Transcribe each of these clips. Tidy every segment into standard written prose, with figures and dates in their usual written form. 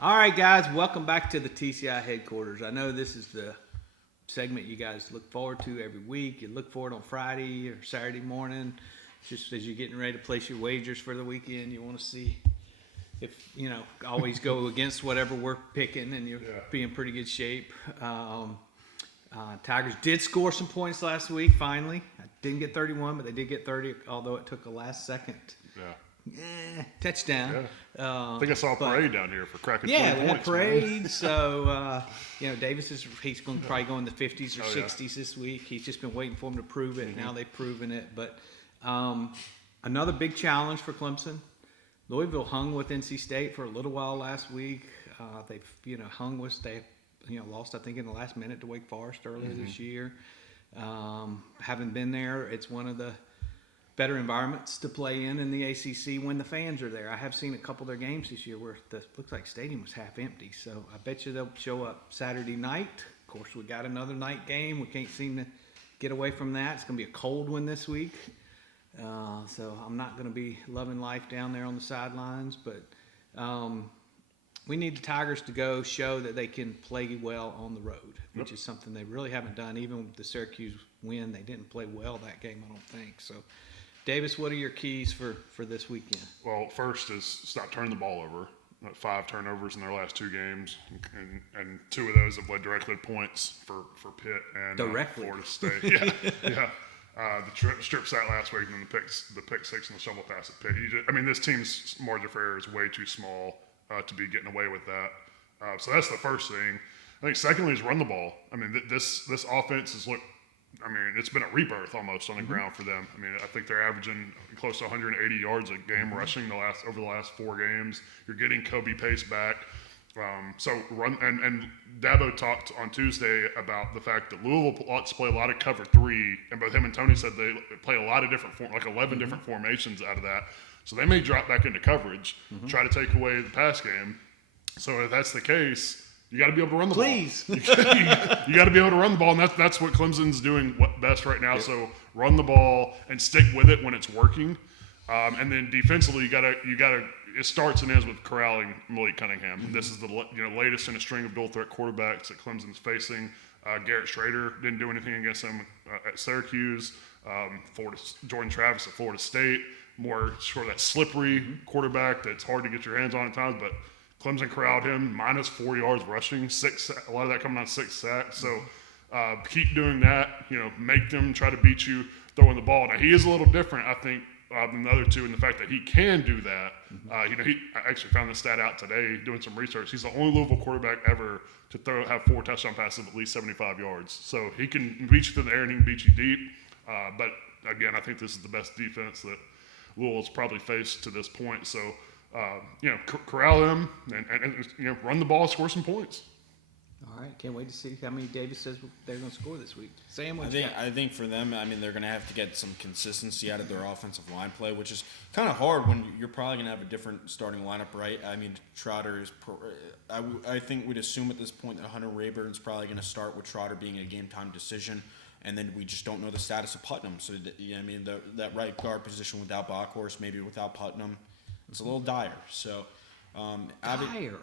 All right, guys, welcome back to the TCI headquarters. I know this is the segment you guys look forward to every week. You look for it on Friday or Saturday morning, just as you're getting ready to place your wagers for the weekend. You want to see if, always go against whatever we're picking, and you'll be in pretty good shape. Tigers did score some points last week, finally. I didn't get 31, but they did get 30, although it took a last second touchdown. Yeah. I think I saw a parade down here for cracking 20 points. Yeah, points. a parade. So, Davis he's going to probably go in the 50s or 60s this week. He's just been waiting for him to prove it. Now they've proven it. But another big challenge for Clemson. Louisville hung with NC State for a little while last week. They've hung with lost I think in the last minute to Wake Forest earlier this year. Haven't been there. It's one of the better environments to play in the ACC when the fans are there. I have seen a couple of their games this year where looks like stadium was half empty. So I bet you they'll show up Saturday night. Of course, we got another night game. We can't seem to get away from that. It's going to be a cold one this week. So I'm not going to be loving life down there on the sidelines. But we need the Tigers to go show that they can play well on the road, which is something they really haven't done. Even with the Syracuse win, they didn't play well that game, I don't think. So, Davis, what are your keys for this weekend? Well, first is stop turning the ball over. 5 turnovers in their last 2 games, and 2 of those have led directly to points for Pitt and Florida State. The strip sack last week, and then the pick 6 and the shovel pass at Pitt. This team's margin for error is way too small to be getting away with that. So that's the first thing. I think secondly is run the ball. This offense has looked. It's been a rebirth almost on the ground for them. I think they're averaging close to 180 yards a game rushing over the last 4 games. You're getting Kobe Pace back. So run and Dabo talked on Tuesday about the fact that Louisville wants to play a lot of cover 3, and both him and Tony said they play a lot of different 11 different formations out of that. So they may drop back into coverage, try to take away the pass game. So if that's the case, you got to be able to run the ball. You got to be able to run the ball, and that's what Clemson's doing best right now. Yep. So run the ball and stick with it when it's working, and then defensively, you got to. It starts and ends with corralling Malik Cunningham. This is the latest in a string of dual threat quarterbacks that Clemson's facing. Garrett Schrader didn't do anything against him at Syracuse. Jordan Travis at Florida State, more sort of that slippery quarterback that's hard to get your hands on at times, but Clemson corralled him, minus 4 yards rushing, a lot of that coming on 6 sacks. So keep doing that. Make them try to beat you throwing the ball. Now he is a little different, I think, than the other 2 in the fact that he can do that. I actually found this stat out today doing some research. He's the only Louisville quarterback ever to have 4 touchdown passes of at least 75 yards. So he can beat you through the air and he can beat you deep. But again, I think this is the best defense that Louisville's probably faced to this point. So. Corral him and run the ball, score some points. All right, can't wait to see how many Davis says they're going to score this week. Sam, I think for them, they're going to have to get some consistency out of their offensive line play, which is kind of hard when you're probably going to have a different starting lineup, right? Trotter is. I think we'd assume at this point that Hunter Rayburn's probably going to start with Trotter being a game time decision. And then we just don't know the status of Putnam. So that right guard position without Bockhorst, maybe without Putnam. It's a little dire. So, dire.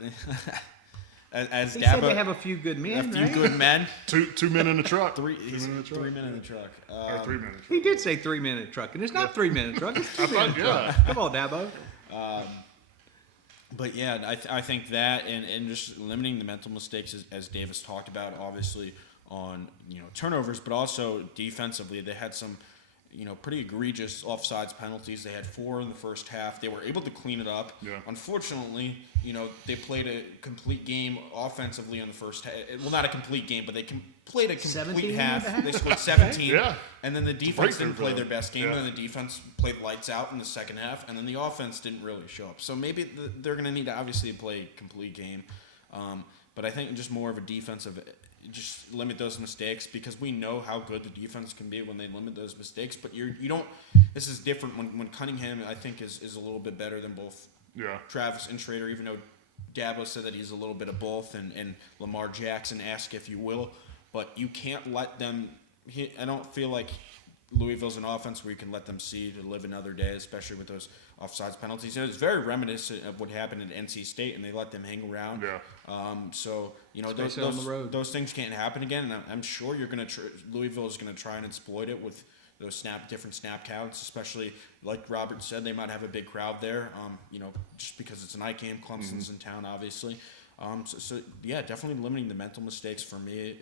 As he Dabo, said they have a few good men. Good men. Two men in the truck. 3 men in the truck. 3 men in the truck. Or 3 men in the truck. He did say 3 men in the truck, and it's not 3 men in the truck. It's 2 men in the truck. Come on, Dabo. But yeah, I think that and just limiting the mental mistakes as Davis talked about, obviously on turnovers, but also defensively they had some. Pretty egregious offsides penalties. They had 4 in the first half. They were able to clean it up. Yeah. Unfortunately, they played a complete game offensively in the first half. Well, not a complete game, but they played a complete half. They scored 17. Yeah. And then the defense didn't play their best game. Yeah. And then the defense played lights out in the second half. And then the offense didn't really show up. So maybe they're going to need to obviously play a complete game. But I think just more of a defensive just limit those mistakes because we know how good the defense can be when they limit those mistakes. But you don't. This is different when Cunningham I think is a little bit better than both Travis and Schrader. Even though Dabo said that he's a little bit of both and Lamar Jackson-esque, if you will. But you can't let them. I don't feel like Louisville's an offense where you can let them see to live another day, especially with those offsides penalties. It's very reminiscent of what happened at NC State, and they let them hang around. Yeah. So those things can't happen again, and I'm sure Louisville is gonna try and exploit it with those different snap counts, especially like Robert said, they might have a big crowd there. Just because it's a night game, Clemson's in town, obviously. So yeah, definitely limiting the mental mistakes for me.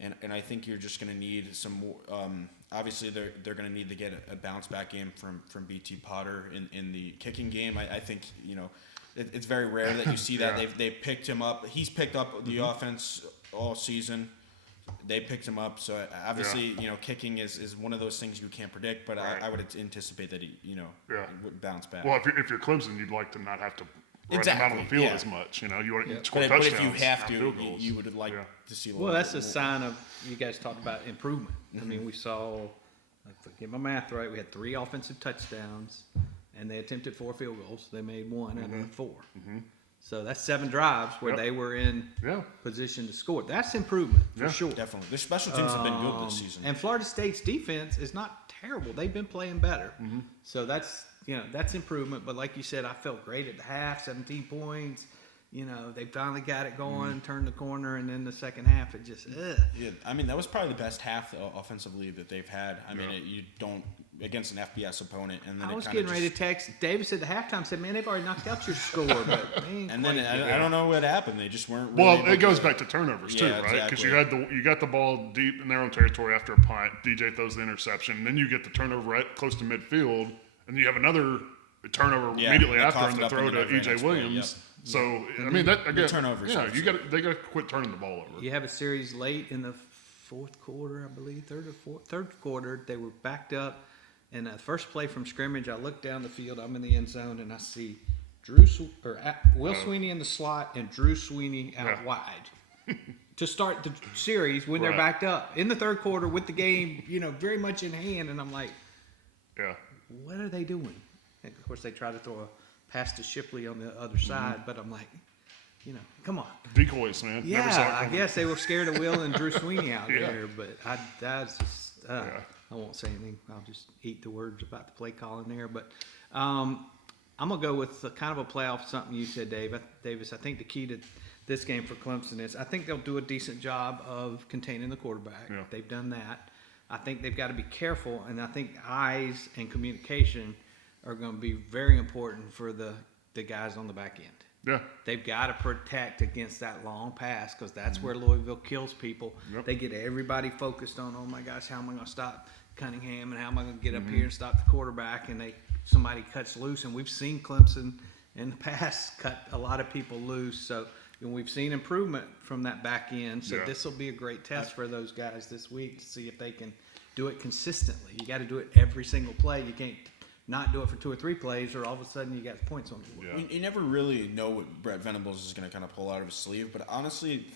And I think you're just going to need some more. Obviously, they're going to need to get a bounce back game from BT Potter in the kicking game. I think it's very rare that you see that. They've picked him up. He's picked up the offense all season. They picked him up. So obviously, kicking is one of those things you can't predict. But I would anticipate that he would bounce back. Well, if you're Clemson, you'd like to not have to run him out on the field as much. You want to score but touchdowns. But if you have to, you would like to see. Well, that's a sign of you guys talked about improvement. I mean, we saw, if I get my math right, we had 3 offensive touchdowns, and they attempted 4 field goals. They made 1 out of 4. So that's 7 drives where they were in position to score. That's improvement for sure. Definitely, their special teams have been good this season. And Florida State's defense is not terrible. They've been playing better. So that's improvement. But like you said, I felt great at the half, 17 points. They finally got it going, turned the corner, and then the second half, it just, Yeah, I mean, that was probably the best half offensively that they've had. I mean, you don't, against an FBS opponent. And then I was getting ready to text Davis at the halftime, said, man, they've already knocked out your score. But and then I don't know what happened. They just weren't really it goes back to turnovers, too, right? Because you got the ball deep in their own territory after a punt. DJ throws the interception. And then you get the turnover right close to midfield. And you have another turnover immediately after and the throw to E.J. Williams. So I mean turnovers. They got to quit turning the ball over. You have a series late in the fourth quarter, I believe, third quarter. They were backed up, and the first play from scrimmage, I look down the field. I'm in the end zone, and I see Will Sweeney in the slot and Drew Sweeney out wide to start the series when they're backed up in the third quarter with the game, very much in hand. And I'm like, what are they doing? And of course, they try to throw a pass to Shipley on the other side, but I'm like, come on. Decoys, man. Yeah, I guess they were scared of Will and Drew Sweeney out there, but that's just, I won't say anything. I'll just eat the words about the play calling there. But I'm going to go with kind of a playoff, something you said, Davis. I think the key to this game for Clemson is I think they'll do a decent job of containing the quarterback. Yeah. They've done that. I think they've got to be careful, and I think eyes and communication are going to be very important for the guys on the back end. Yeah. They've got to protect against that long pass because that's where Louisville kills people. Yep. They get everybody focused on, oh, my gosh, how am I going to stop Cunningham and how am I going to get up here and stop the quarterback? And somebody cuts loose. And we've seen Clemson in the past cut a lot of people loose. So we've seen improvement from that back end. So this will be a great test for those guys this week to see if they can do it consistently. You got to do it every single play. You can't not do it for 2 or 3 plays, or all of a sudden you got points on the board. You never really know what Brett Venables is going to kind of pull out of his sleeve, but honestly,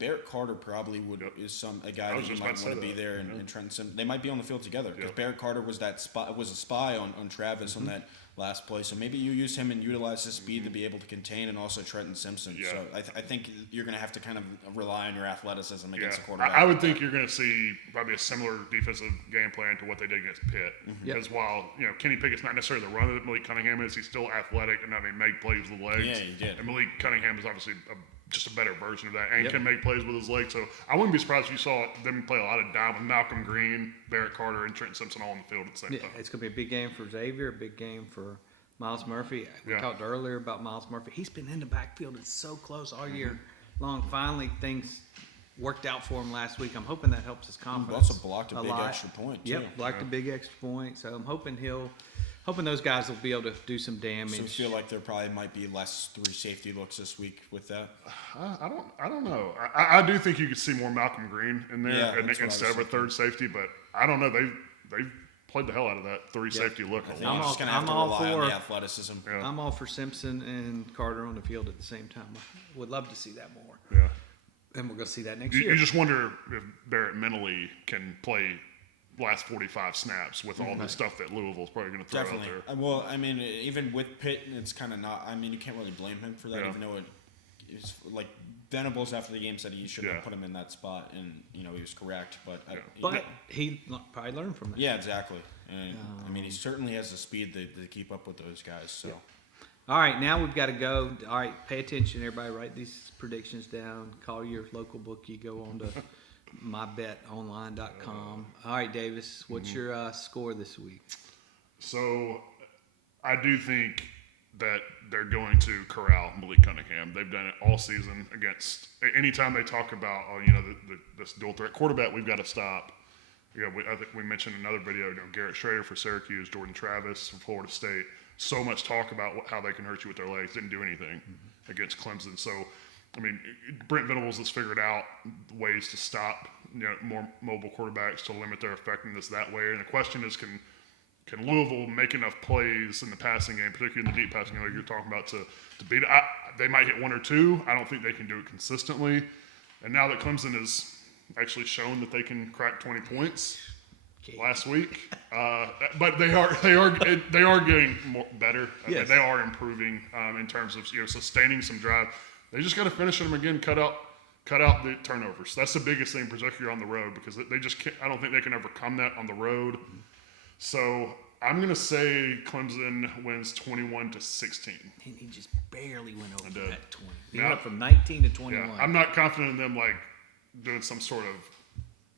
Barrett Carter probably is a guy that you might want to be there, and Trenton Simpson. They might be on the field together because Barrett Carter was a spy on Travis on that last play. So maybe you use him and utilize his speed to be able to contain, and also Trenton Simpson. Yeah. So I think you're going to have to kind of rely on your athleticism against the quarterback. I would think you're going to see probably a similar defensive game plan to what they did against Pitt. Because while Kenny Pickett's not necessarily the runner that Malik Cunningham is, he's still athletic and made plays with the legs. Yeah, he did. And Malik Cunningham is obviously just a better version of that and can make plays with his legs. So I wouldn't be surprised if you saw them play a lot of dime with Malcolm Green, Barrett Carter, and Trenton Simpson all on the field at the same time. It's going to be a big game for Xavier, a big game for Miles Murphy. We talked earlier about Miles Murphy. He's been in the backfield. It's so close all year long. Finally, things worked out for him last week. I'm hoping that helps his confidence. He also blocked a big extra point, too. Yep, blocked a big extra point. So I'm hoping those guys will be able to do some damage. So you feel like there probably might be less 3 safety looks this week with that? I don't know. I do think you could see more Malcolm Green in there instead of a third safety, but I don't know. They've played the hell out of that 3 safety look a lot. I'm just going to have to rely on the athleticism. Yeah. I'm all for Simpson and Carter on the field at the same time. I would love to see that more. Yeah. And we're going to see that next year. You just wonder if Barrett mentally can play last 45 snaps with all the stuff that Louisville's probably going to throw out there. Well, I mean, even with Pitt, it's kind of not – I mean, you can't really blame him for that, even though it's like Venables after the game said he should Yeah. have put him in that spot, and he was correct. But he probably learned from that. yeah, exactly. And I mean, he certainly has the speed to keep up with those guys. So. Yeah. All right, now we've got to go. All right, pay attention, everybody. Write these predictions down. Call your local bookie. Go on to mybetonline.com. All right, Davis, what's your score this week? So I do think that they're going to corral Malik Cunningham. They've done it all season against – anytime they talk about, this dual threat quarterback, we've got to stop. I think we mentioned in another video, Garrett Schrader for Syracuse, Jordan Travis from Florida State. So much talk about how they can hurt you with their legs. Didn't do anything against Clemson. So, I mean, Brent Venables has figured out ways to stop more mobile quarterbacks to limit their effectiveness that way. And the question is, can Louisville make enough plays in the passing game, particularly in the deep passing game like you're talking about, to beat it? They might hit one or two. I don't think they can do it consistently. And now that Clemson has actually shown that they can crack 20 points last week, but they are getting better. Yes. They are improving in terms of sustaining some drive. They just got to finish them again. Cut out the turnovers. That's the biggest thing, particularly on the road, because they just can't. I don't think they can overcome that on the road. So I'm going to say Clemson wins 21-16. And he just barely went over did. that 20. He went up from 19 to 21. Yeah, I'm not confident in them doing some sort of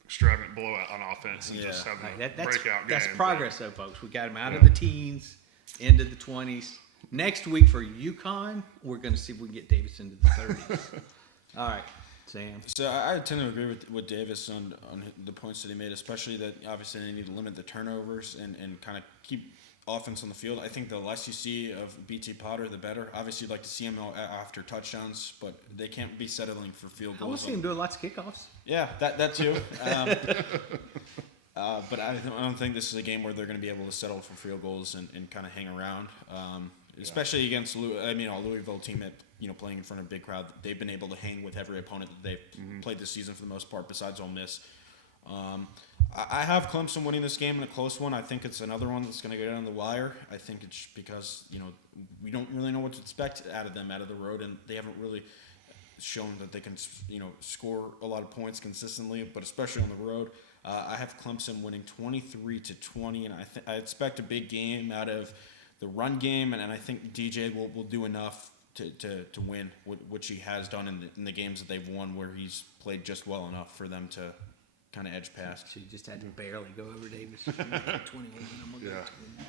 extravagant blowout on offense and just having Right, a breakout game. That's progress, though, folks. We got him out of the teens, into the 20s. Next week for UConn, we're going to see if we can get Davis into the 30s. All right, Sam. So I tend to agree with Davis on the points that he made, especially that obviously they need to limit the turnovers and kind of keep offense on the field. I think the less you see of BT Potter, the better. Obviously, you'd like to see him after touchdowns, but they can't be settling for field I goals. want to see him doing lots of kickoffs. Yeah, that too. But I don't think this is a game where they're going to be able to settle for field goals and kind of hang around. Especially against a Louisville team that playing in front of a big crowd. They've been able to hang with every opponent that they've played this season for the most part, besides Ole Miss. I have Clemson winning this game in a close one. I think it's another one that's going to go down the wire. I think it's because we don't really know what to expect out of them out of the road, and they haven't really shown that they can score a lot of points consistently, but especially on the road. I have Clemson winning 23-20, and I expect a big game out of the run game, and I think DJ will do enough to win, which he has done in the games that they've won, where he's played just well enough for them to kind of edge past. So you just had to barely go over Davis. 21, I'm going to go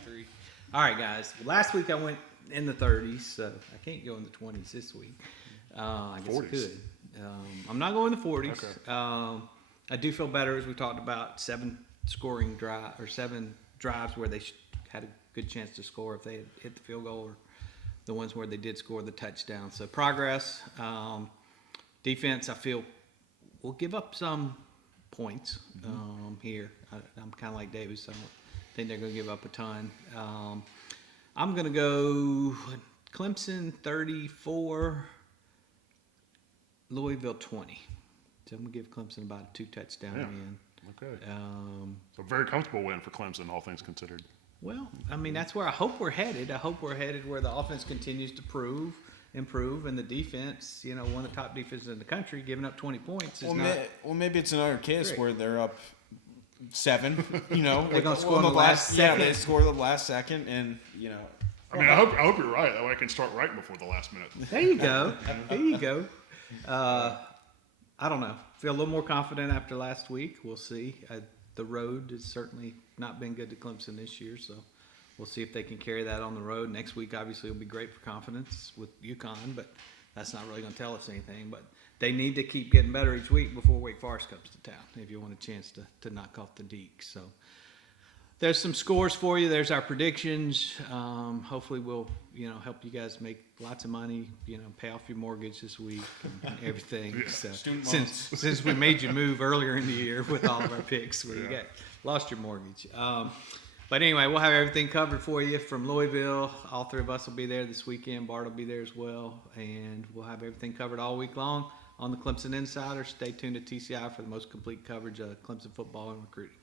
23. All right, guys. Last week I went in the 30s, so I can't go in the 20s this week. I guess 40s. I could. I'm not going in the 40s. Okay. I do feel better, as we talked about, 7 drives where they had a good chance to score if they had hit the field goal, or the ones where they did score the touchdown. So progress. Defense, I feel, will give up some points here. I'm kind of like Davis. I don't think they're going to give up a ton. I'm going to go Clemson 34, Louisville 20. So I'm going to give Clemson about a 2-touchdown win. Okay. So very comfortable win for Clemson, all things considered. Well, I mean, that's where I hope we're headed. I hope we're headed where the offense continues to improve, and the defense, one of the top defenses in the country, giving up 20 points is maybe it's another case where they're up 7. They're going to score in the last second. Yeah, they score the last second, and I mean, I hope you're right. That way I can start writing before the last minute. There you go. There you go. I don't know. Feel a little more confident after last week. We'll see. The road has certainly not been good to Clemson this year, so we'll see if they can carry that on the road. Next week, obviously, will be great for confidence with UConn, but that's not really going to tell us anything. But they need to keep getting better each week before Wake Forest comes to town if you want a chance to knock off the Deacs. So there's some scores for you. There's our predictions. Hopefully we'll, help you guys make lots of money, pay off your mortgage this week and everything. So since we made you move earlier in the year with all of our picks where you lost your mortgage. But anyway, we'll have everything covered for you from Louisville. All 3 of us will be there this weekend. Bart will be there as well. And we'll have everything covered all week long on the Clemson Insider. Stay tuned to TCI for the most complete coverage of Clemson football and recruiting.